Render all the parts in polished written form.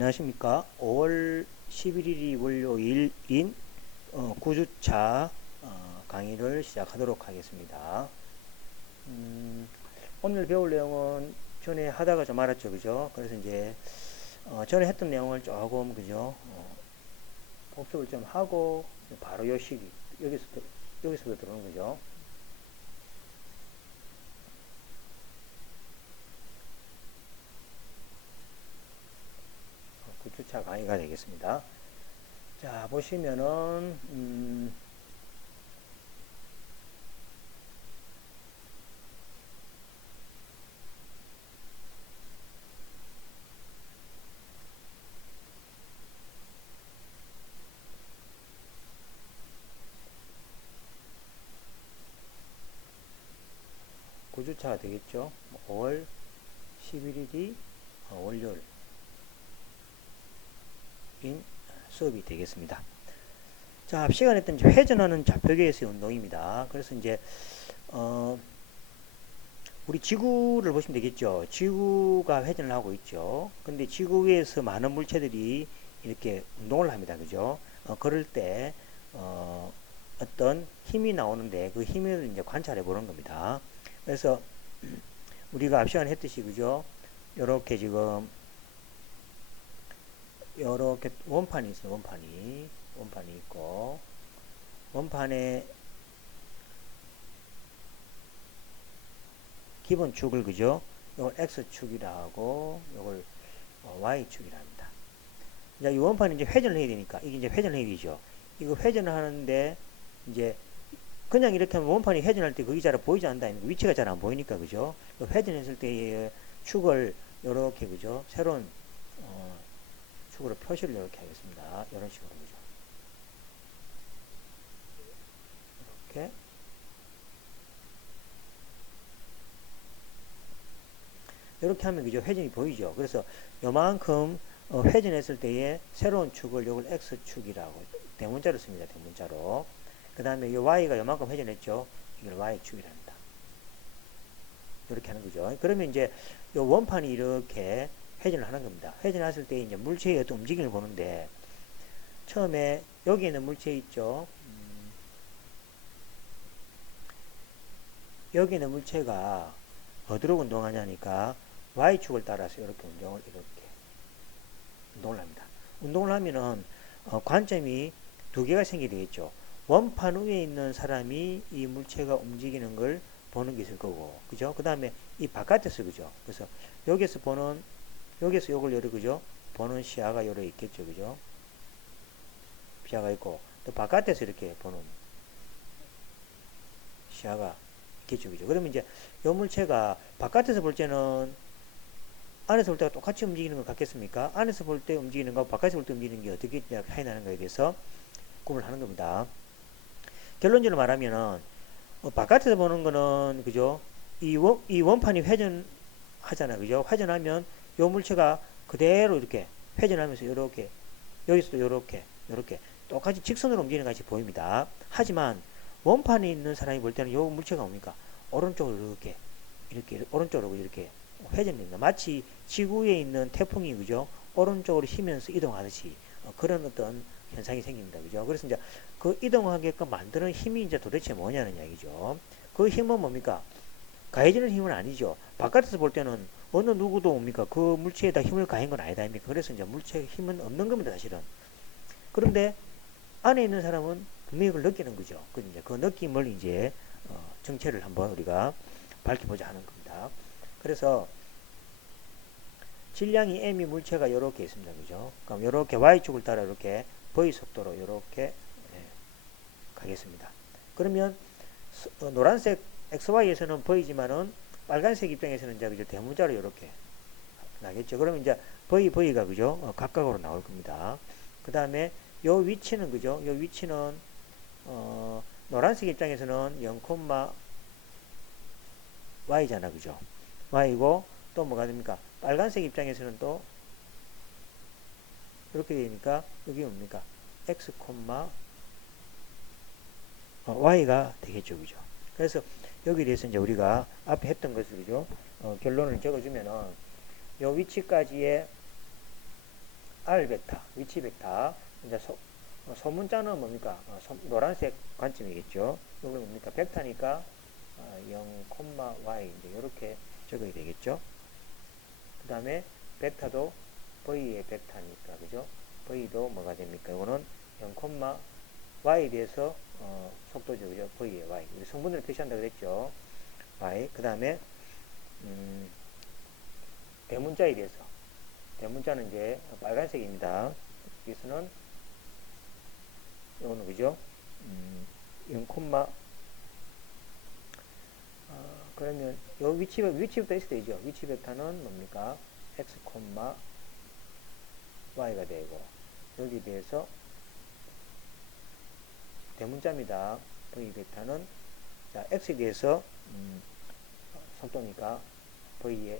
안녕하십니까. 5월 11일이 월요일인 9주차 강의를 시작하도록 하겠습니다. 오늘 배울 내용은 전에 하다가 좀 말았죠. 그죠? 그래서 이제 전에 했던 내용을 조금 그죠? 복습을 좀 하고 바로 요 시기 여기서부터 들어오는 거죠. 9주차 강의가 되겠습니다. 자, 보시면은 9주차가 되겠죠. 5월 11일이 월요일 인 수업이 되겠습니다. 자, 앞 시간에 했던 회전하는 좌표계에서의 운동입니다. 그래서 이제 우리 지구를 보시면 되겠죠. 지구가 회전을 하고 있죠. 근데 지구 위에서 많은 물체들이 이렇게 운동을 합니다. 그죠? 그럴 때 어떤 힘이 나오는데 그 힘을 이제 관찰해 보는 겁니다. 그래서 우리가 앞 시간에 했듯이 그죠? 요렇게 지금 요렇게 원판이 있어요. 원판이 있고 원판에 기본 축을 그죠? 이걸 X축이라 하고 이걸 Y축이라 합니다. 이 원판이 이제 회전을 해야 되니까 이게 이제 회전을 해야 되죠. 이거 회전을 하는데 이제 그냥 이렇게 하면 원판이 회전할 때 그게 잘 보이지 않는다. 위치가 잘 안 보이니까 그죠? 회전했을 때 축을 이렇게 그죠? 새로운 축으로 표시를 이렇게 하겠습니다. 이런 식으로 그죠? 이렇게 이렇게 하면 그죠? 회전이 보이죠? 그래서 요만큼 회전했을 때에 새로운 축을 이걸 X축이라고 대문자로 씁니다. 대문자로. 그 다음에 이 Y가 요만큼 회전했죠? 이걸 Y축이랍니다. 이렇게 하는 거죠. 그러면 이제 요 원판이 이렇게 회전을 하는 겁니다. 회전했을 때 이제 물체의 어떤 움직임을 보는데 처음에 여기 있는 물체 있죠? 여기 있는 물체가 어디로 운동하냐니까 Y축을 따라서 이렇게 운동을 합니다. 운동을 하면은 관점이 두 개가 생기게 되겠죠. 원판 위에 있는 사람이 이 물체가 움직이는 걸 보는 게 있을 거고, 그죠? 그 다음에 이 바깥에서, 그죠? 그래서 여기서 요걸 요래, 그죠? 보는 시야가 요래 있겠죠, 그죠? 시야가 있고, 또 바깥에서 이렇게 보는 시야가 있겠죠, 그죠? 그러면 이제 요 물체가 바깥에서 볼 때는 안에서 볼 때가 똑같이 움직이는 것 같겠습니까? 안에서 볼 때 움직이는 거, 바깥에서 볼 때 움직이는 게 어떻게 차이 나는 거에 대해서 구분을 하는 겁니다. 결론적으로 말하면은 바깥에서 보는 거는 그죠? 이 원판이 회전하잖아, 그죠? 회전하면 요 물체가 그대로 이렇게 회전하면서 이렇게 여기서도 이렇게 똑같이 직선으로 움직이는 것 같이 보입니다. 하지만 원판에 있는 사람이 볼 때는 요 물체가 뭡니까? 오른쪽으로 이렇게 오른쪽으로 이렇게 회전됩니다. 마치 지구에 있는 태풍이 그죠? 오른쪽으로 휘면서 이동하듯이 그런 어떤 현상이 생깁니다. 그죠? 그래서 이제 그 이동하게끔 만드는 힘이 이제 도대체 뭐냐는 이야기죠. 그 힘은 뭡니까? 가해지는 힘은 아니죠. 바깥에서 볼 때는 어느 누구도 뭡니까? 그 물체에다 힘을 가한 건 아니다. 아닙니까? 그래서 이제 물체의 힘은 없는 겁니다. 사실은. 그런데 안에 있는 사람은 분명히 그걸 느끼는 거죠. 그 느낌을 이제 정체를 한번 우리가 밝혀보자 하는 겁니다. 그래서 질량이 m이 물체가 이렇게 있습니다. 그죠? 그럼 이렇게 y축을 따라 이렇게 v 속도로 이렇게 가겠습니다. 그러면 노란색 xy에서는 v지만은 빨간색 입장에서는 이제 그죠? 대문자로 이렇게 나겠죠. 그러면 이제 v가 그죠? 각각으로 나올 겁니다. 그 다음에 요 위치는 그죠? 요 위치는 노란색 입장에서는 0, y잖아. 그죠? y고 또 뭐가 됩니까? 빨간색 입장에서는 또 이렇게 되니까 여기 뭡니까? x, y가 되겠죠. 그죠? 그래서 여기에 대해서 이제 우리가 앞에 했던 것을 그죠? 결론을 적어주면은 요 위치까지의 R 벡터, 위치 벡터. 이제 소문자는 뭡니까? 노란색 관점이겠죠. 이건 뭡니까? 벡터니까 0, y 이제 이렇게 적어야 되겠죠. 그 다음에 벡터도 v의 벡터니까 그죠? v도 뭐가 됩니까? 이거는 0, y에 대해서 속도죠, 그죠? v의 y. 우리 성분을 표시한다 그랬죠. y. 그 다음에 대문자에 대해서. 대문자는 이제 빨간색입니다. 여기서는 이거는 그죠? 0, 그러면 요 위치부터 있어야 되죠. 위치 벡터는 뭡니까? x, y가 되고 여기에 대해서 대문자입니다. v 벡터는 자, x에 대해서 속도니까 v의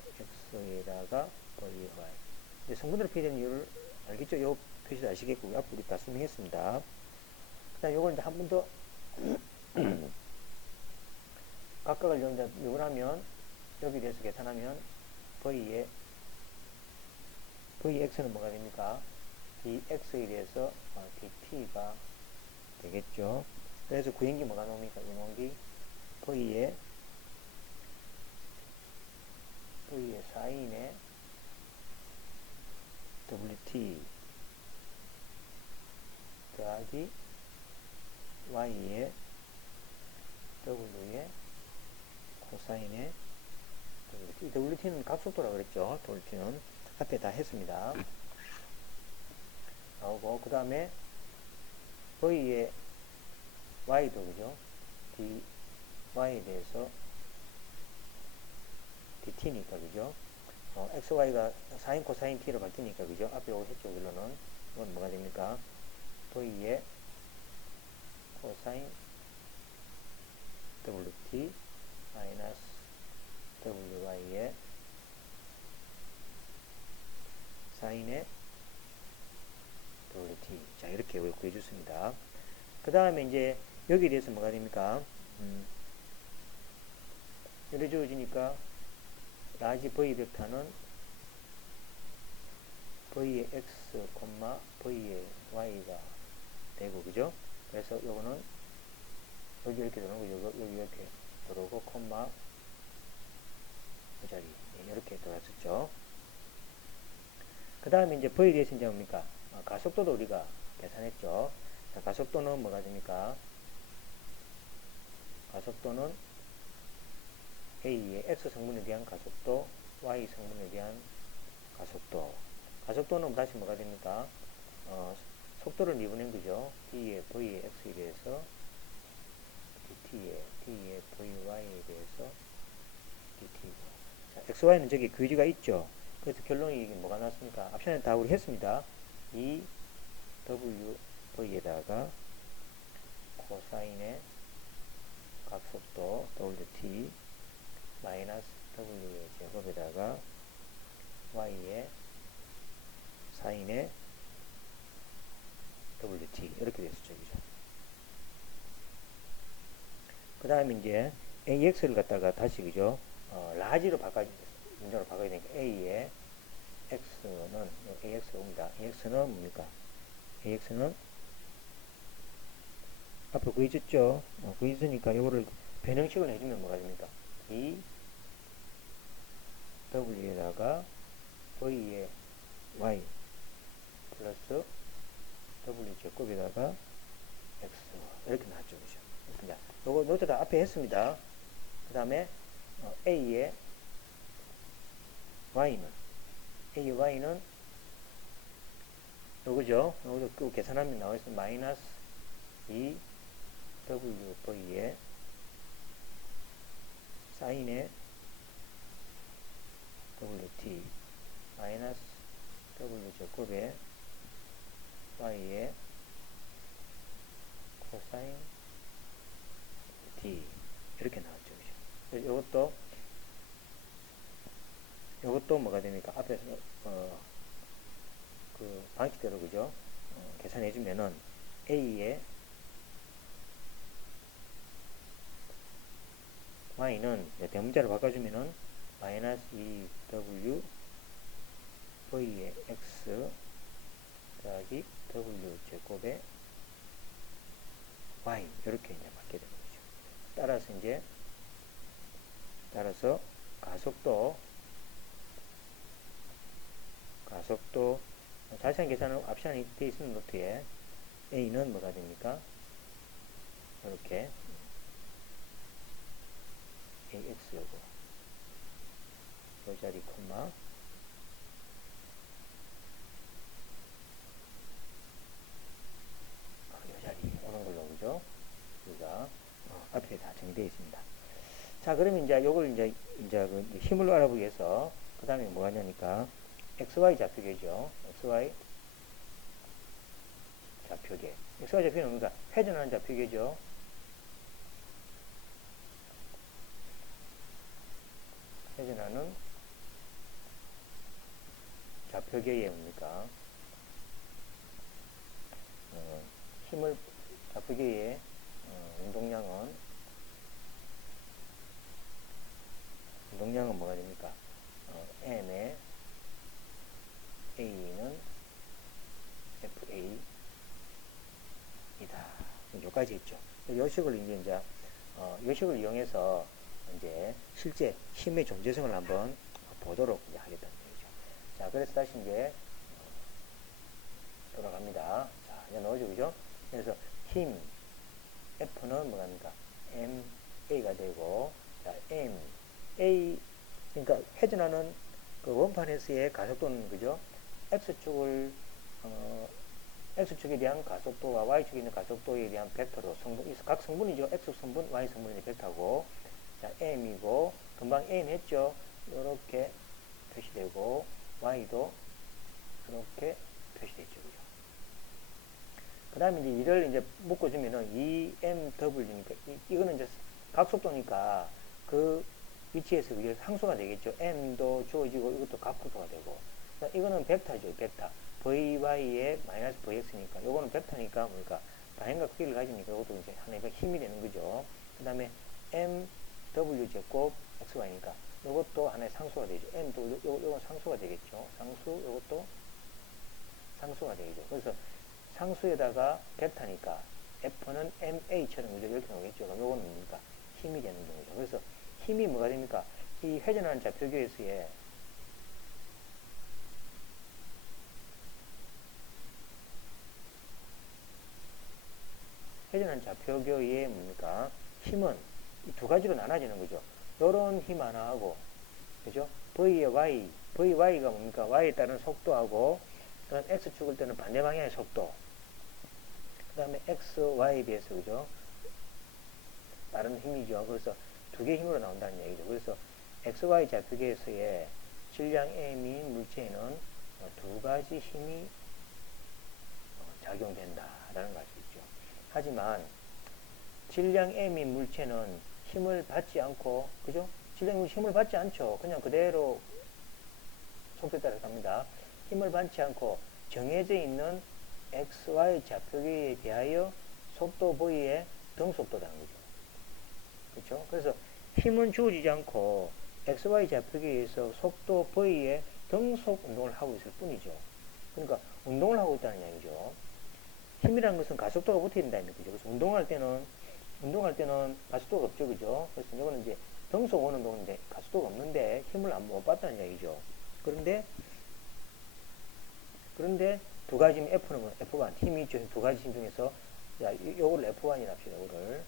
x에다가 v의 y. 이제 성분으로 표시된 이유를 알겠죠? 요 표시도 아시겠고 앞으로 우리 다 설명했습니다. 그다음 요걸 이제 한 번 더 각각을 이제 요걸 하면 여기에 대해서 계산하면 vx는 뭐가 됩니까? dx에 대해서 dt가 되겠죠. 그래서 구행기 뭐가 나옵니까? 인원기 v의 사인의 wt 더하기 y의 w의 코사인의 wt. wt는 각속도라고 그랬죠. wt는 앞에 다 했습니다. 나오고 그 다음에 v의 y도 그죠. dy에 대해서 dt니까 그죠. xy가 사인 코사인 t로 바뀌니까 그죠. 앞에 오고 했죠. 결론은 이건 뭐가 됩니까? v의 코사인 wt 마이너스 wy의 사인의 wt. 자, 이렇게 구해줬습니다. 그 다음에 이제 여기에 대해서 뭐가 됩니까? 이래 주어지니까 라지 v 벡터는 v의 x, v의 y가 되고 그죠? 그래서 요거는 여기 이렇게 들어오고 여기 이렇게 들어오고 콤마 이 자리 이렇게 들어왔었죠. 그 다음에 이제 v에 대해서 이제 뭡니까? 가속도도 우리가 계산했죠. 자, 가속도는 뭐가 됩니까? 가속도는 A의 X 성분에 대한 가속도, Y 성분에 대한 가속도. 가속도는 다시 뭐가 됩니까? 속도를 미분한 거죠. D의 V의 X에 대해서 DT의 VY에 대해서 DT고. 자, XY는 저기 규지가 있죠. 그래서 결론이 뭐가 나왔습니까? 앞전에 다 우리 했습니다. 이 WV에다가 코사인의 각속도 WT 마이너스 W의 제곱에다가 Y의 사인의 WT 이렇게 됐었죠. 그죠? 그 다음에 이제 AX를 갖다가 다시 그죠? 라지로 문자로 바꿔야 되니까 A의 X는 AX가 옵니다. AX는 뭡니까? AX는 앞으로 구해줬죠? 구해주니까 이거를 변형식을 해주면 뭐가 됩니까? 이 W에다가 V의 Y 플러스 W 제곱에다가 X 이렇게 나왔죠. 그죠? 요거 노트 다 앞에 했습니다. 그 다음에 A의 Y는 요거죠. 요것도 계산하면 나와있어. 마이너스 2WV의 사인의 WT 마이너스 W 제곱의 Y의 코사인 T 이렇게 나왔죠. 그죠? 요것도 뭐가 됩니까? 앞에서 그 방식대로 그죠? 계산해주면은 A의 Y는 대문자로 바꿔주면은 마이너스 2W V의 X w 제곱에 y 이렇게 이제 받게 되는 거죠. 따라서 가속도 자세한 계산은 앞 시간에 되어 있는 노트에 a는 뭐가 됩니까? 이렇게 ax요고 이 자리 콤마 이 자리 오는 걸로 그죠? 우리가 앞에 다 정리되어 있습니다. 자, 그러면 이제 요걸 이제 그 힘을 알아보기 위해서 그 다음에 뭐 하냐니까 xy 좌표계죠. xy 좌표계. xy 좌표계는 뭡니까? 회전하는 좌표계죠. 회전하는 좌표계에 뭡니까? 힘을 좌표계의 운동량은 뭐가 됩니까? m의 a는 fa이다. 여기까지 했죠. 요식을 요식을 이용해서 이제 실제 힘의 존재성을 한번 보도록 하겠다는 얘기죠. 자, 그래서 다시 이제 돌아갑니다. 자, 이제 넣어줘, 그죠? 그래서 힘 F는 뭐랍니까? MA가 되고, 자, A, 그러니까 회전하는 그 원판에서의 가속도는, 그죠? X축에 대한 가속도와 Y축에 있는 가속도에 대한 벡터로 각 성분이죠. X 성분, Y 성분의 벡터고, 자, M이고, 금방 M 했죠? 이렇게 표시되고, Y도 이렇게 표시되죠. 그죠? 그 다음에 이제 이를 이제 묶어주면은 EMW니까, 이거는 이제 각속도니까 그 위치에서 이게 상수가 되겠죠. M도 주어지고 이것도 각속도가 되고. 그러니까 이거는 벡터죠. 벡터. VY에 마이너스 VX니까. 요거는 벡터니까 뭐니까 다행각 크기를 가지니까 이것도 이제 하나의 힘이 되는 거죠. 그 다음에 MW 제곱 XY니까 요것도 하나의 상수가 되죠. MW, 요건 상수가 되겠죠. 요것도 상수가 되죠. 그래서 상수에다가 벡터니까 F는 MA처럼 이렇게 나오겠죠. 그럼 요거는 뭡니까? 힘이 되는 거죠. 그래서 힘이 뭐가 됩니까? 이 회전하는 좌표계에서의 뭡니까? 힘은 이 두 가지로 나눠지는 거죠. 요런 힘 하나하고, 그죠? V의 Y, VY가 뭡니까? Y에 따른 속도하고, 그 다음 X축을 때는 반대 방향의 속도, 그 다음에 XY에 비해서, 그죠? 다른 힘이죠. 그래서 두 개의 힘으로 나온다는 얘기죠. 그래서 XY 좌표계에서의 질량 M인 물체에는 두 가지 힘이 작용된다라는 걸 알 수 있죠. 하지만 질량 M인 물체는 힘을 받지 않고, 그죠? 질량 힘을 받지 않죠. 그냥 그대로 속도에 따라 갑니다. 힘을 받지 않고 정해져 있는 XY 좌표계에 대하여 속도 V의 등속도라는 거죠. 그렇죠? 그래서 힘은 주어지지 않고 XY 좌표계에서 속도 V의 등속 운동을 하고 있을 뿐이죠. 그러니까 운동을 하고 있다는 얘기죠. 힘이라는 것은 가속도가 붙어야 된다는 얘기죠. 그래서 운동할 때는 가속도가 없죠. 그죠? 그래서 이거는 이제 등속 오는 운동인데 가속도가 없는데 힘을 못 받다는 얘기죠. 그런데 두 가지 F는 뭐 F1 힘이 있죠. 두 가지 힘 중에서 자, 요거를 F1이라 합시다. 요거를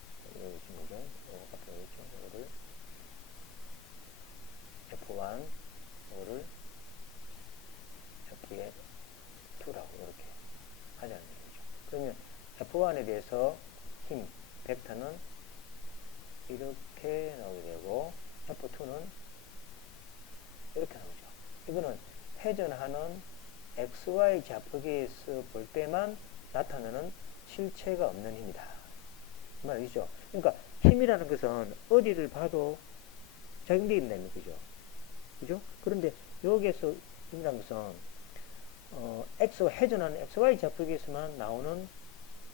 F1 요거를 F의 2라고 이렇게 하자는 얘기죠. 그러면 F1에 대해서 힘 벡터는 이렇게 나오게 되고 F2는 이렇게 나오죠. 이거는 회전하는 XY 좌표계에서 볼 때만 나타나는 실체가 없는 힘이다. 그 말이죠. 그러니까 힘이라는 것은 어디를 봐도 작용되어 있다는 거죠. 그죠? 그런데 여기에서 힘이라는 것은 회전하는 XY 좌표계에서만 나오는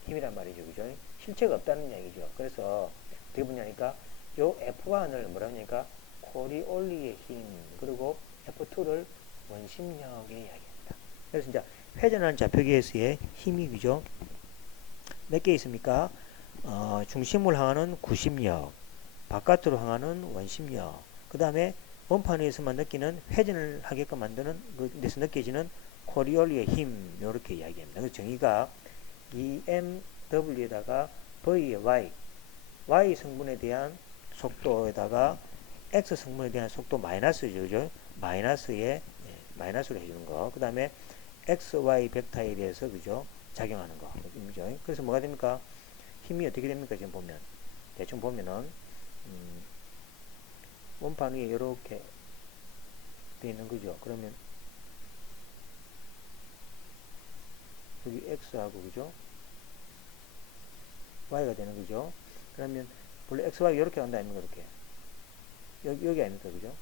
힘이란 말이죠. 그죠? 실체가 없다는 얘기죠. 그래서 어떻게 보냐니까 요 F1을 뭐라고 하니까 코리올리의 힘, 그리고 F2를 원심력의 이야기입니다. 그래서 이제 회전하는 좌표계에서의 힘이 그죠? 몇 개 있습니까? 중심을 향하는 구심력, 바깥으로 향하는 원심력, 그 다음에 원판 위에서만 느끼는 회전을 하게끔 만드는 데서 느껴지는 코리올리의 힘, 이렇게 이야기합니다. 그래서 정의가 EMW에다가 V의 Y 성분에 대한 속도에다가 X 성분에 대한 속도 마이너스죠, 그죠? 마이너스로 해주는 거. 그 다음에 XY 벡터에 대해서 그죠? 작용하는 거. 그죠? 그래서 뭐가 됩니까? 힘이 어떻게 됩니까? 지금 보면 대충 보면은 원판 위에 이렇게 되어 있는 거죠. 그러면 여기 X하고 그죠? Y가 되는 거죠. 그러면 원래 X, Y가 이렇게 간다 아닙니까? 이렇게 여기 아닙니까? 그죠?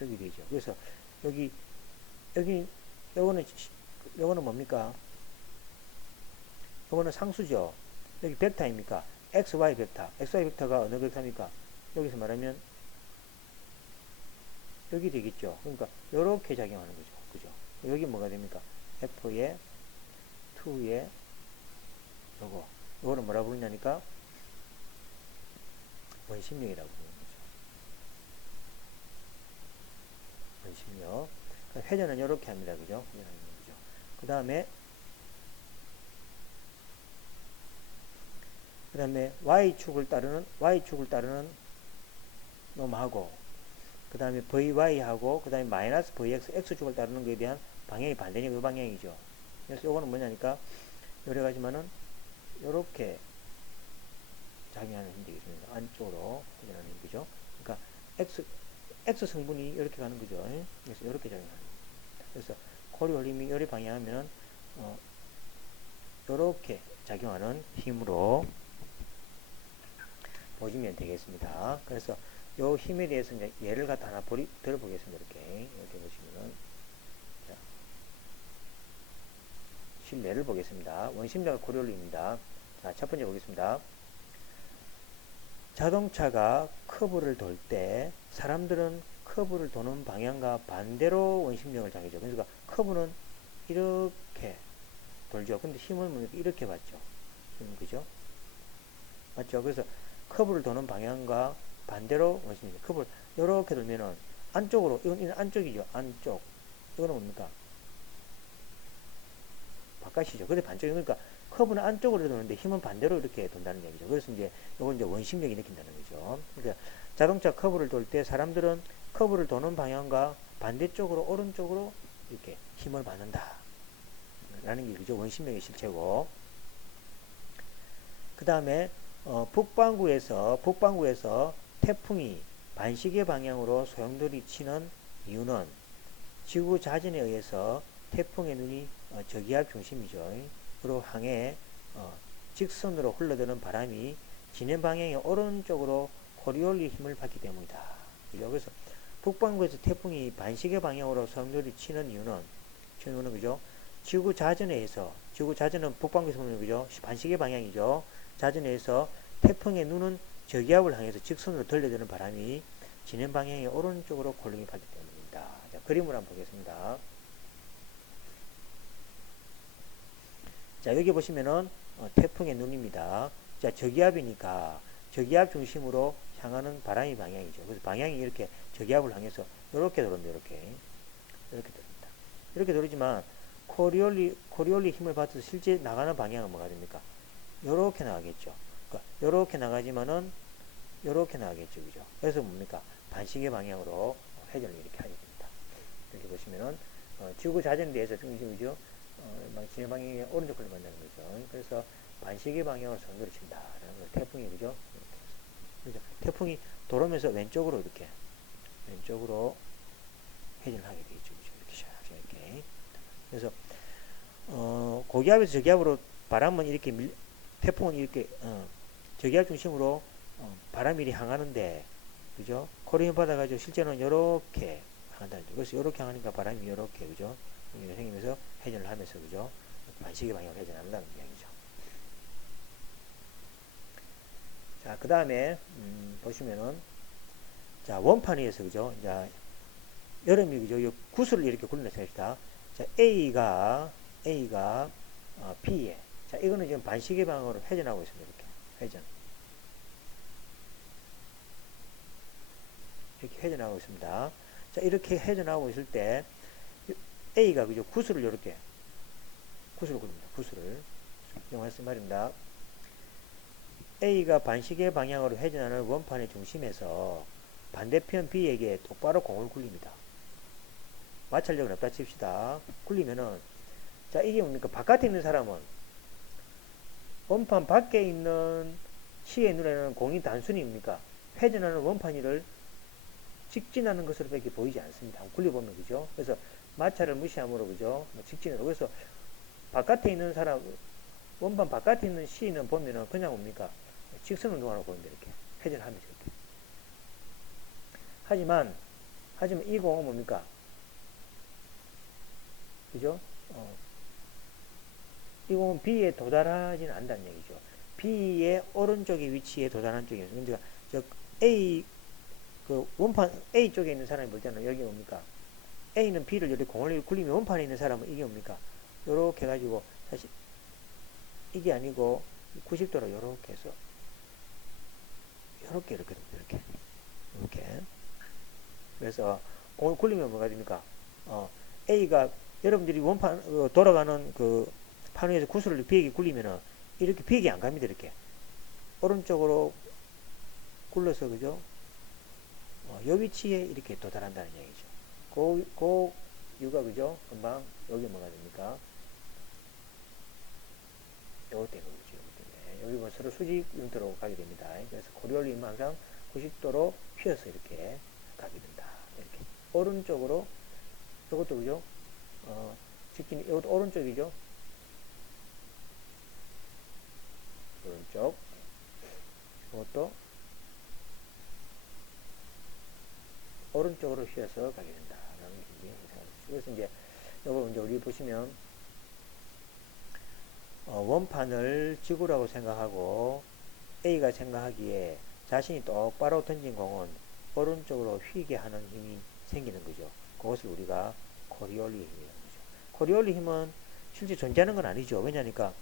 여기 되죠. 그래서 여기 요거는 뭡니까? 요거는 상수죠. 여기 벡터입니까? XY 벡터. XY 벡터가 어느 벡터입니까? 여기서 말하면 여기 되겠죠. 그러니까 요렇게 작용하는 거죠. 그죠? 여기 뭐가 됩니까? F에 2에 요거는 뭐라 부르냐니까? 원심력이라고 부르는 거죠. 원심력. 그러니까 회전은 요렇게 합니다. 그죠? 회전하는 거죠. 그 다음에 Y축을 따르는 놈하고, 그 다음에 VY하고, 그 다음에 마이너스 VX, X축을 따르는 것에 대한 방향이 반대니까 이 방향이죠. 그래서 요거는 뭐냐니까, 여러 가지만은, 요렇게 작용하는 힘이 되겠습니다. 안쪽으로 회전하는 힘, 그죠? 그러니까, X 성분이 이렇게 가는 거죠. 그래서 이렇게 작용하는 겁니다. 그래서 코리올림이 요리 방향하면, 요렇게 작용하는 힘으로 보시면 되겠습니다. 그래서 요 힘에 대해서 이제 예를 갖다 하나 들어보겠습니다. 이렇게 보시면은, 자, 실내를 보겠습니다. 원심력 코리올림입니다. 자, 첫 번째 보겠습니다. 자동차가 커브를 돌 때 사람들은 커브를 도는 방향과 반대로 원심력을 작용하죠. 그러니까 커브는 이렇게 돌죠. 근데 힘은 이렇게 받죠. 그죠? 맞죠? 그래서 커브를 도는 방향과 반대로 원심력. 커브를 이렇게 돌면은 안쪽으로, 이건 안쪽이죠. 안쪽. 이거는 뭡니까? 바깥이죠. 근데 반쪽이, 그러니까 커브는 안쪽으로 도는데 힘은 반대로 이렇게 돈다는 얘기죠. 그래서 이건 이제 원심력이 느낀다는 거죠. 그러니까 자동차 커브를 돌 때 사람들은 커브를 도는 방향과 반대쪽으로, 오른쪽으로 이렇게 힘을 받는다. 라는 게 그죠. 원심력의 실체고. 그 다음에 북반구에서 태풍이 반시계 방향으로 소용돌이 치는 이유는 지구 자전에 의해서 태풍의 눈이 저기압 중심이죠. 으로 항해 직선으로 흘러드는 바람이 진행 방향의 오른쪽으로 코리올리 힘을 받기 때문이다. 그죠? 그래서 북반구에서 태풍이 반시계 방향으로 소용돌이 치는 이유는 그죠? 지구 자전에 의해서, 지구 자전은 북반구에서 보면 그죠? 반시계 방향이죠. 자전에 의해서 태풍의 눈은 저기압을 향해서 직선으로 들려드는 바람이 진행 방향의 오른쪽으로 콜링이 받기 때문입니다. 자, 그림을 한번 보겠습니다. 자, 여기 보시면은 태풍의 눈입니다. 자, 저기압이니까 저기압 중심으로 향하는 바람의 방향이죠. 그래서 방향이 이렇게 저기압을 향해서 이렇게 돌는다. 이렇게 돌립니다. 이렇게 돌리지만 코리올리 힘을 받아서 실제 나가는 방향은 뭐가 됩니까? 요렇게 나가겠죠. 그러니까 요렇게 나가지만은 요렇게 나가겠죠. 그죠? 그래서 뭡니까? 반시계 방향으로 회전을 이렇게 하게 됩니다. 이렇게 보시면은 지구 자전에 대해서 그죠? 진행 방향이 오른쪽으로 만드는 거죠. 그래서 반시계 방향으로 전도를 친다라는 거. 태풍이 그죠? 그죠? 태풍이 돌아오면서 왼쪽으로 회전을 하게 되죠. 이렇게. 그래서 고기압에서 저기압으로 바람은 이렇게 태풍은 이렇게 저기압 중심으로 바람이 이렇게 향하는데, 그죠? 코리온 받아가지고 실제로는 이렇게 향한다. 그래서 이렇게 향하니까 바람이 이렇게, 그죠? 생기면서 회전을 하면서, 그죠? 반시계 방향으로 회전한다는 이야기죠. 자, 그 다음에 보시면은 자, 원판 위에서, 그죠? 자, 여름이 그죠? 요 구슬을 이렇게 굴려서 합시다. 자, A가 B에. 자, 이거는 지금 반시계 방향으로 회전하고 있습니다. 이렇게 회전. 이렇게 회전하고 있습니다. 자, 이렇게 회전하고 있을 때 A가 그죠? 구슬을 이렇게 구슬을 굴립니다. 구슬을. 영화 쓴 말입니다. A가 반시계 방향으로 회전하는 원판의 중심에서 반대편 B에게 똑바로 공을 굴립니다. 마찰력은 없다 칩시다. 굴리면은, 자, 이게 뭡니까? 바깥에 있는 사람은, 원판 밖에 있는 C의 눈에는 공이 단순히 뭡니까? 회전하는 원판이를 직진하는 것으로밖에 보이지 않습니다. 한번 굴려보면, 그죠? 그래서 마찰을 무시함으로, 그죠? 직진으로. 그래서 바깥에 있는 사람, 원판 바깥에 있는 C는 보면은 그냥 뭡니까? 직선 운동하는 거 보는데, 이렇게. 회전하면서 이렇게. 하지만 이 공은 뭡니까? 그죠? 이 공은 B에 도달하지는 않는다는 얘기죠. B의 오른쪽의 위치에 도달한 쪽이에요. 그러니까 저 A 그 원판 A 쪽에 있는 사람이 볼 때는 여기 뭡니까? A는 B를 이렇게 공을 굴리면 원판에 있는 사람은 이게 뭡니까? 요렇게 해가지고 다시 이게 아니고 90도로 요렇게 해서 요렇게 이렇게 그래서 공을 굴리면 뭐가 됩니까? A가 여러분들이 원판 돌아가는 그 판 위에서 구슬을 B에게 굴리면은 이렇게 B에게 안 갑니다. 이렇게 오른쪽으로 굴러서 그죠? 요 위치에 이렇게 도달한다는 얘기죠. 그 이유가 그죠? 금방 여기 뭐가 됩니까? 요거 때문에 그렇죠. 여기 뭐 서로 수직 형태로 가게 됩니다. 그래서 코리올림은 항상 90도로 휘어서 이렇게 가게 된다. 이렇게 오른쪽으로 이것도 그죠? 직진 이것도 오른쪽이죠. 오른쪽 이것도 오른쪽으로 휘어서 가게 된다. 라는 게 그래서 이제 이거 이제 우리 보시면 원판을 지구라고 생각하고 A가 생각하기에 자신이 똑바로 던진 공은 오른쪽으로 휘게 하는 힘이 생기는 거죠. 그것을 우리가 코리올리 힘이라는 거죠. 코리올리 힘은 실제 존재하는 건 아니죠. 왜냐니까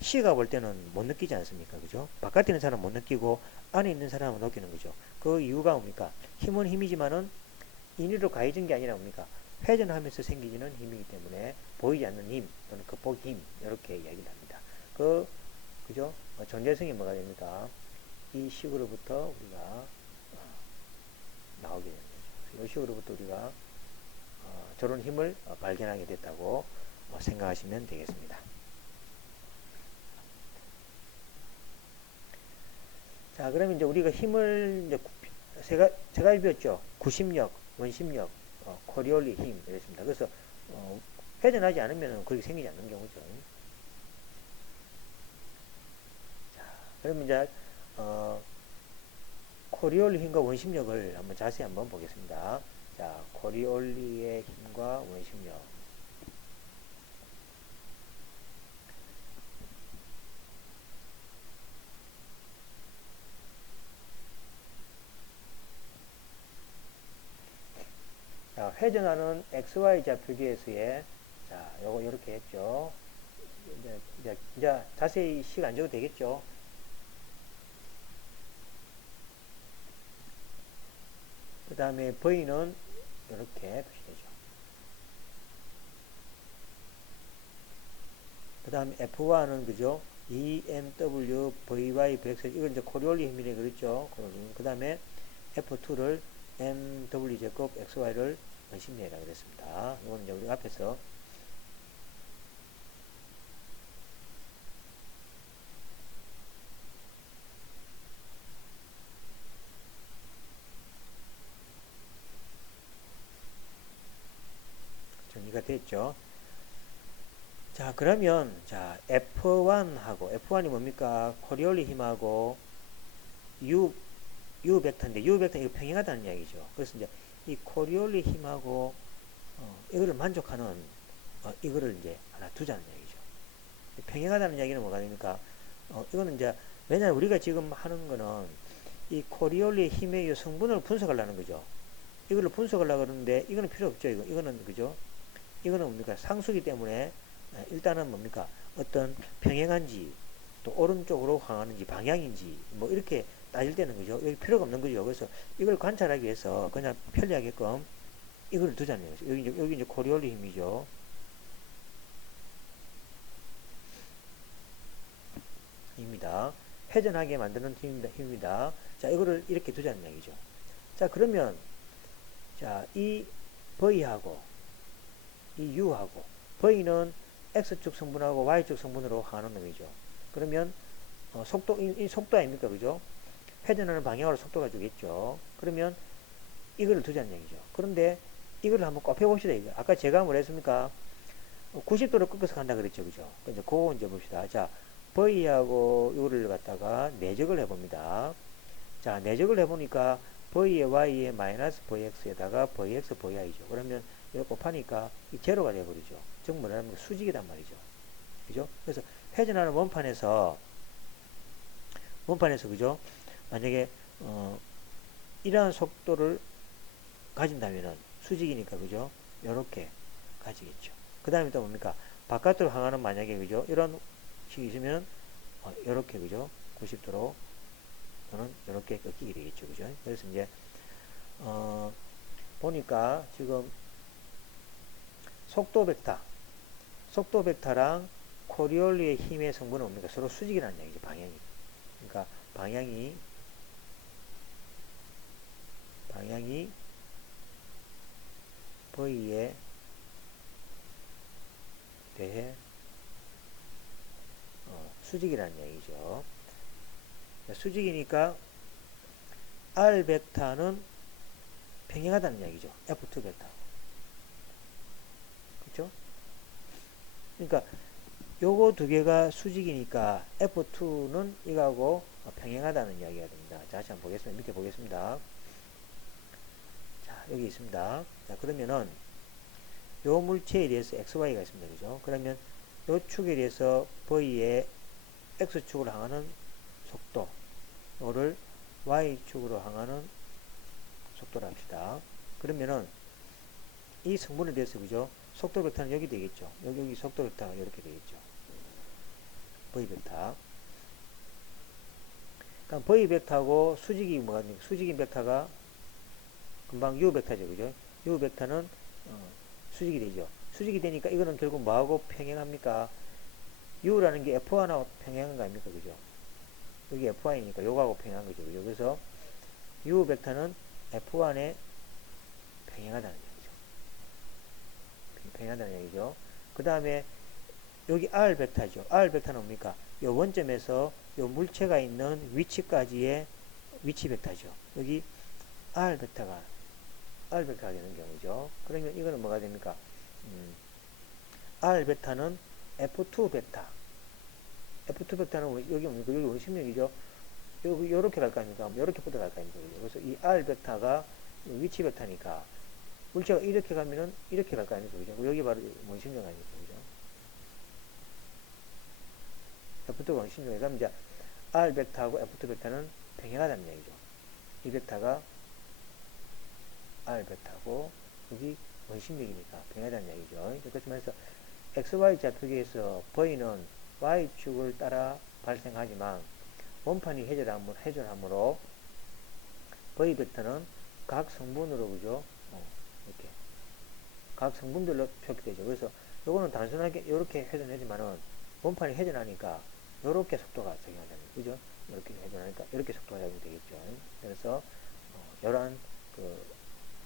C가 볼 때는 못 느끼지 않습니까? 그죠? 바깥에 있는 사람은 못 느끼고 안에 있는 사람은 느끼는 거죠. 그 이유가 뭡니까? 힘은 힘이지만은 인위로 가해진 게 아니라 뭡니까? 회전하면서 생기는 힘이기 때문에 보이지 않는 힘 또는 극복 힘 이렇게 이야기를 합니다. 그죠? 존재성이 뭐가 됩니까? 이 식으로부터 우리가 나오게 되는 거죠. 이 식으로부터 우리가 저런 힘을 발견하게 됐다고 생각하시면 되겠습니다. 자, 그러면 이제 우리가 힘을 이제 제가 배웠죠. 구심력, 원심력, 코리올리 힘 이랬습니다. 그래서 회전하지 않으면 그렇게 생기지 않는 경우죠. 자, 그러면 이제 코리올리 힘과 원심력을 한번 자세히 한번 보겠습니다. 자, 코리올리의 힘과 원심력. 자, 회전하는 XY 좌표계에서의 자, 요거 이렇게 했죠. 이제 자세히 시간 안 줘도 되겠죠. 그 다음에 V는 이렇게 표시되죠. 그 다음에 F1은 그죠? EMW, VY, VX 이건 이제 코리올리 힘이래 그랬죠. 그 다음에 F2를 MW 제곱 XY를 원심력이라고 그랬습니다. 이거는 이제 우리가 앞에서 정리가 됐죠. 자, 그러면 자 F1이 뭡니까? 코리올리 힘하고 U 벡터인데 U 벡터 이거 평행하다는 이야기죠. 그래서 이제 이 코리올리 힘하고 이거를 만족하는 이거를 이제 하나 두자는 얘기죠. 평행하다는 이야기는 뭐가 됩니까? 이거는 이제 왜냐하면 우리가 지금 하는 거는 이 코리올리 힘의 이 성분을 분석하려는 거죠. 이걸로 분석하려고 그러는데 이거는 필요 없죠. 이거는 그죠? 이거는 뭡니까? 상수기 때문에 일단은 뭡니까? 어떤 평행한지 또 오른쪽으로 향하는지 방향인지 뭐 이렇게 따질 때는 그죠? 여기 필요가 없는 거죠. 그래서 이걸 관찰하기 위해서 그냥 편리하게끔 이걸 두자는 거죠. 여기 이제 코리올리 힘이죠. 입니다. 회전하게 만드는 힘입니다. 자, 이거를 이렇게 두자는 얘기죠. 자, 그러면 자, 이 V하고 이 U하고 V는 X축 성분하고 Y축 성분으로 하는 놈이죠. 그러면 이 속도 아닙니까? 그죠? 회전하는 방향으로 속도가 주겠죠. 그러면 이걸 두자는 얘기죠. 그런데 이걸 한번 곱해봅시다. 이거. 아까 제가 뭘 했습니까? 90도로 꺾어서 간다 그랬죠. 그죠? 이제 그거 이제 봅시다. 자, V하고 이거를 갖다가 내적을 해봅니다. 자, 내적을 해보니까 V의 Y의 마이너스 Vx에다가 Vx, Vi죠. 그러면 이거 곱하니까 이 제로가 돼버리죠. 즉 뭐냐면 수직이란 말이죠. 그죠? 그래서 회전하는 원판에서 그죠? 만약에 이러한 속도를 가진다면은 수직이니까 그죠? 요렇게 가지겠죠. 그 다음에 또 뭡니까? 바깥으로 향하는 만약에 그죠? 이런 식이 있으면 요렇게 그죠? 90도로 또는 요렇게 꺾이게 되겠죠. 그죠? 그래서 이제 보니까 지금 속도 벡터랑 코리올리의 힘의 성분은 뭡니까? 서로 수직이라는 얘기죠. 방향이. 그러니까 방향이 V에 대해 수직이라는 얘기죠. 수직이니까 R 벡터는 평행하다는 얘기죠. F2 벡터. 그렇죠? 그러니까 요거 두 개가 수직이니까 F2는 이거하고 평행하다는 이야기가 됩니다. 자, 다시 한번 보겠습니다. 밑에 보겠습니다. 자, 여기 있습니다. 자, 그러면은 요 물체에 대해서 XY가 있습니다. 그죠? 그러면 요 축에 대해서 V의 X축으로 향하는 속도, 요를 Y축으로 향하는 속도로 합시다. 그러면은 이 성분에 대해서 그죠? 속도 벡터는 여기 되겠죠. 여기 속도 벡터가 이렇게 되겠죠. V 벡터. 그러니까 V 벡터하고 수직이 뭐가 됩니까? 수직인 벡터가 금방 U 벡터죠. 그죠? U 벡터는 수직이 되죠. 수직이 되니까 이거는 결국 뭐하고 평행합니까? U라는 게 F1하고 평행한 거 아닙니까? 그죠? 여기 F1이니까 요거하고 평행한 거죠. 그죠? 그래서 U 벡터는 F1에 평행하다는 얘기죠. 평행하다는 얘기죠. 그 다음에 여기 R 벡터죠. R 벡터는 뭡니까? 요 원점에서 요 물체가 있는 위치까지의 위치 벡터죠. 여기 R 벡터가 되는 경우죠. 그러면 이거는 뭐가 됩니까? R 벡터는 F2 벡터. F2 벡터는 여기 뭡니까? 여기 원심력이죠. 요렇게 갈 거 아닙니까? 요렇게 뻗어갈 거 아닙니까? 그래서 이 R 벡터가 위치 벡터니까 물체가 이렇게 가면은 이렇게 갈 거 아닙니까? 그죠? 여기 바로 원심력 아닙니까? 그죠? F2가 원심력이니까 그럼 이제 R 벡터하고 F2 벡터는 평행하다는 얘기죠. 이 벡터가 R 벡터고 여기 원심력이니까 평행하다는 얘기죠. 그렇게 말해서 XY 좌표계에서 V는 Y축을 따라 발생하지만 원판이 회전함으로 V 벡터는 각 성분으로 그죠? 이렇게 각 성분별로 표기되죠. 그래서 요거는 단순하게 이렇게 회전하지만은 원판이 회전하니까 이렇게 속도가 적용하는 그죠? 이렇게 회전하니까 이렇게 속도가 적용되겠죠. 그래서 이러한 그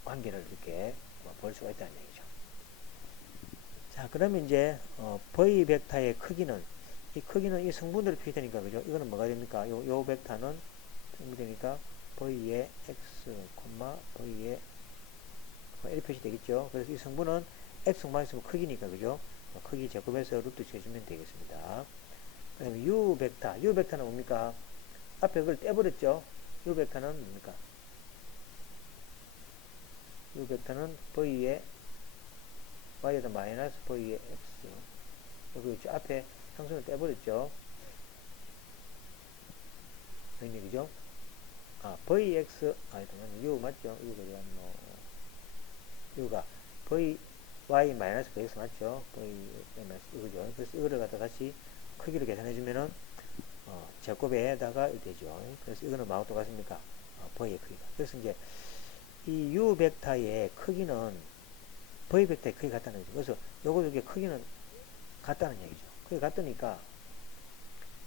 관계를 이렇게 볼 수가 있다는 얘기죠. 자, 그러면 이제 V 벡터의 크기는 이 성분대로 표시되니까 그죠? 이거는 뭐가 됩니까? 요 벡터는 성분되니까 V의 X, V의 이렇게 표시되겠죠? 그래서 이 성분은 X, Y 있으면 크기니까 그죠? 크기 제곱해서 루트 재주면 되겠습니다. 그 다음에 U 벡터는 뭡니까? 앞에 그걸 떼버렸죠? U 벡터는 뭡니까? U 벡터는 V의 Y에다 마이너스 V의 X. 여기 있죠? 앞에 상수를 떼버렸죠? 그런 얘기죠? VX, U 맞죠? U가 어디 갔노? U가 y 마이너스 vx 맞죠? v 마이너스 이거죠. 그래서 이거를 갖다 다시 크기를 계산해주면은 제곱에다가 되죠. 그래서 이거는 뭐하고 똑같습니까? v의 크기가. 그래서 이제 이 u 벡터의 크기는 v 벡터의 크기 같다는 거죠. 그래서 요거 이게 크기는 같다는 얘기죠. 크기 같으니까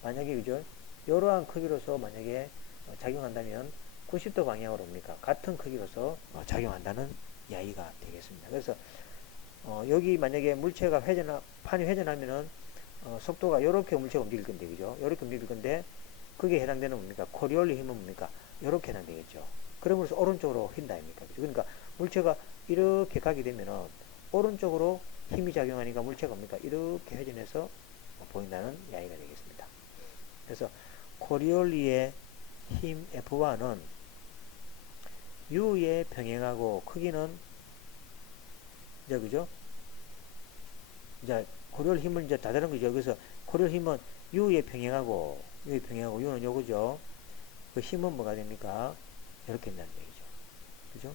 만약에 그죠? 이러한 크기로서 만약에 작용한다면 90도 방향으로 옵니까? 같은 크기로서 작용한다는 이야기가 되겠습니다. 그래서 여기 만약에 물체가 판이 회전하면은 속도가 이렇게 물체가 움직일 건데 그죠? 이렇게 움직일 건데 그게 해당되는 뭡니까? 코리올리 힘은 뭡니까? 이렇게 해당되겠죠. 그러면서 오른쪽으로 휜다 아닙니까? 그죠? 그러니까 물체가 이렇게 가게 되면은 오른쪽으로 힘이 작용하니까 물체가 뭡니까? 이렇게 회전해서 보인다는 이야기가 되겠습니다. 그래서 코리올리의 힘 F1은 U에 병행하고 크기는 이제 그죠? 이제 코리올 힘은 이제 다 다른 거죠. 그래서 코리올 힘은 U에 병행하고 U는 요거죠. 그 힘은 뭐가 됩니까? 이렇게 된다는 얘기죠. 그죠?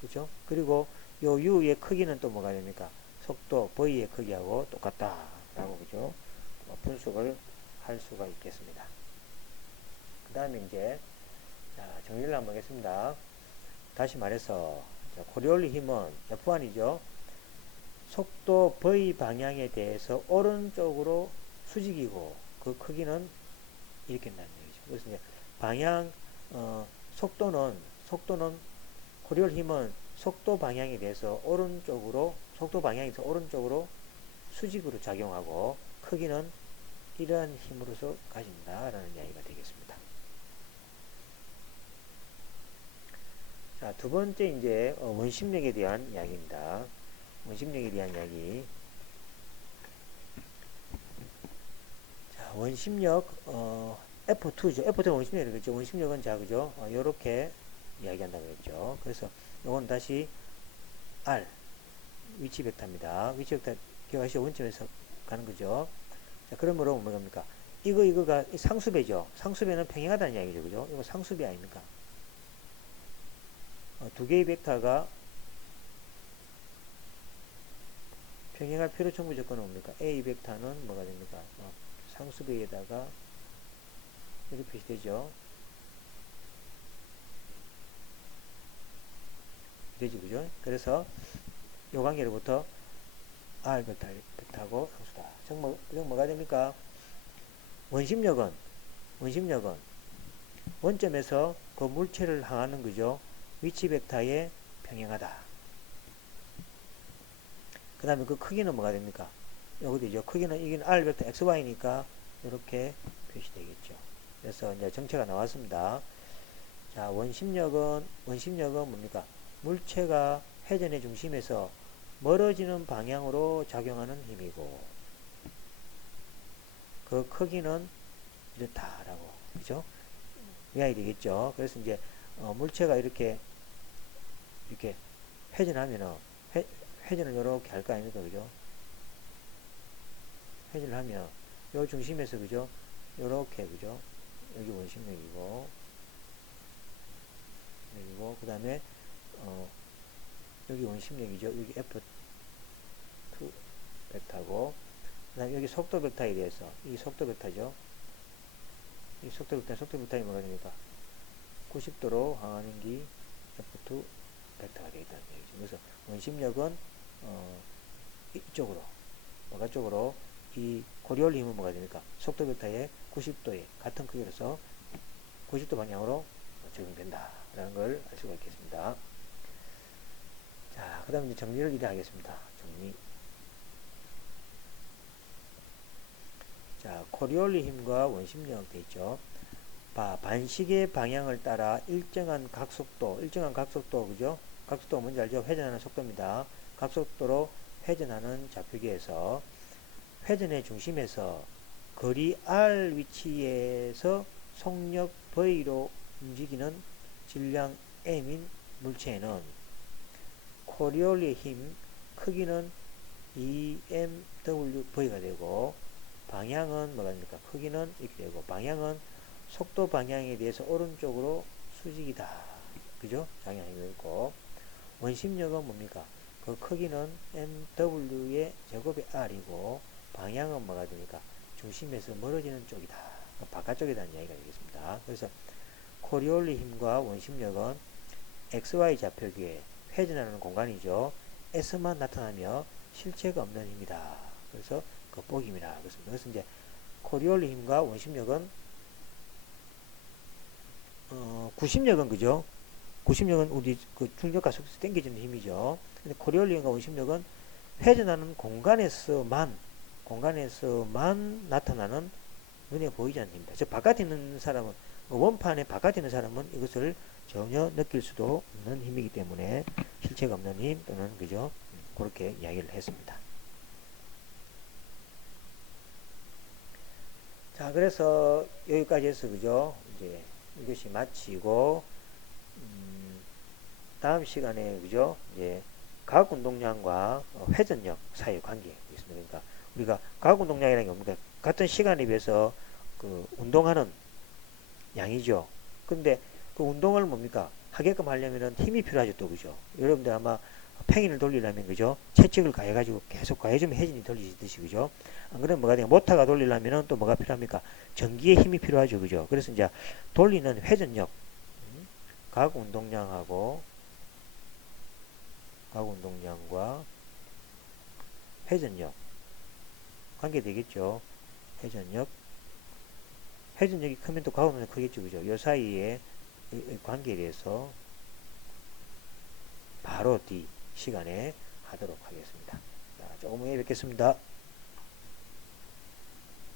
그죠? 그리고 요 U의 크기는 또 뭐가 됩니까? 속도 V의 크기하고 똑같다라고 그죠? 분석을 할 수가 있겠습니다. 그 다음에 이제 정리를 한번 하겠습니다. 다시 말해서 코리올리 힘은 F1이죠. 속도 V 방향에 대해서 오른쪽으로 수직이고 그 크기는 이렇게 된다는 얘기죠. 그래서 이제 방향 속도는 코리올 힘은 속도 방향에 대해서 속도 방향에서 오른쪽으로 수직으로 작용하고 크기는 이러한 힘으로서 가진다라는 이야기가 되겠습니다. 자, 두 번째 이제 원심력에 대한 이야기입니다. 원심력에 대한 이야기. 자, 원심력 F2죠. F2는 원심력이겠죠. 원심력은 자 그죠? 요렇게 이야기한다고 했죠. 그래서 요건 다시 R 위치 벡터입니다. 위치 벡터 기억하시죠? 원점에서 가는 거죠. 자, 그러므로 뭡니까? 이거가 상수배죠. 상수배는 평행하다는 이야기죠. 그죠? 이거 상수배 아닙니까? 두 개의 벡터가 평행할 필요 청구 조건은 뭡니까? A 벡터는 뭐가 됩니까? 상수배에다가 이렇게 표시되죠. 되지, 그죠? 그래서 요 관계로부터 R 벡터하고 상수다. 즉 뭐가 됩니까? 원심력은 원점에서 그 물체를 향하는 그죠? 위치 벡터에 평행하다. 그 다음에 그 크기는 뭐가 됩니까? 요거 되죠. 크기는 이게 R 벡터 XY니까 이렇게 표시되겠죠. 그래서 이제 정체가 나왔습니다. 자, 원심력은 뭡니까? 물체가 회전의 중심에서 멀어지는 방향으로 작용하는 힘이고 그 크기는 이렇다라고 그죠? 이해가 되겠죠? 그래서 이제 물체가 이렇게 회전하면은 회전을 이렇게 할 거 아닙니까? 그죠? 회전을 하면 요 중심에서 그죠? 요렇게 그죠? 여기 원심력이고 그 다음에 여기 원심력이죠. 여기 F2 벡터고 그 다음에 여기 속도 벡터에 대해서 이 속도 벡터죠. 이 속도 벡터이 뭐가 됩니까? 90도로 항하는 기 F2 벡터가 되겠다는 얘기죠. 그래서 원심력은 이쪽으로 뭐가 쪽으로 이 코리올 힘은 뭐가 됩니까? 속도 벡터의 90도에 같은 크기로서 90도 방향으로 적용된다 라는 걸 알 수가 있겠습니다. 자, 그 다음 이제 정리를 이래 하겠습니다. 정리. 자, 코리올리 힘과 원심력 되어 있죠. 반시계 방향을 따라 일정한 각속도, 그죠? 각속도가 뭔지 알죠? 회전하는 속도입니다. 각속도로 회전하는 좌표계에서 회전의 중심에서 거리 R 위치에서 속력 V로 움직이는 질량 M인 물체에는 코리올리의 힘 크기는 EMWV가 되고 방향은 뭐가 됩니까? 크기는 이렇게 되고 방향은 속도 방향에 대해서 오른쪽으로 수직이다. 그죠? 방향이 있고 원심력은 뭡니까? 그 크기는 MW의 제곱의 R이고 방향은 뭐가 되니까 중심에서 멀어지는 쪽이다. 바깥쪽이라는 이야기가 되겠습니다. 그래서 코리올리 힘과 원심력은 XY 좌표기에 회전하는 공간이죠. S만 나타나며 실체가 없는 힘이다. 그래서 겉보기입니다. 그래서 이제 코리올리 힘과 원심력은 구심력은 그죠? 구심력은 우리 그 중력과 속에서 당겨주는 힘이죠. 근데 코리올리 힘과 원심력은 회전하는 공간에서만 나타나는 눈에 보이지 않는 힘이다. 즉 바깥에 있는 사람은 원판의 바깥에 있는 사람은 이것을 전혀 느낄 수도 없는 힘이기 때문에 실체가 없는 힘 또는 그죠? 그렇게 이야기를 했습니다. 자, 그래서 여기까지 해서 그죠? 이제 이것이 마치고 다음 시간에 그죠? 이제 가학 운동량과 회전력 사이의 관계 있습니다. 그러니까 우리가 가학 운동량이라는 게 뭡니까? 같은 시간에 비해서 그 운동하는 양이죠. 근데 그 운동을 뭡니까? 하게끔 하려면은 힘이 필요하죠, 또 그죠? 여러분들 아마 팽이를 돌리려면 그죠? 채찍을 가해가지고 계속 가해주면 해진이 돌리듯이 그죠? 안 그러면 뭐가 돼요? 모터가 돌리려면은 또 뭐가 필요합니까? 전기의 힘이 필요하죠, 그죠? 그래서 이제 돌리는 회전력, 가학 운동량과 회전력 관계 되겠죠. 회전력이 크면 또 가학 운동량이 크겠죠, 그죠? 이 사이에 관계에 대해서 바로 뒤 시간에 하도록 하겠습니다. 자, 조금 후에 뵙겠습니다.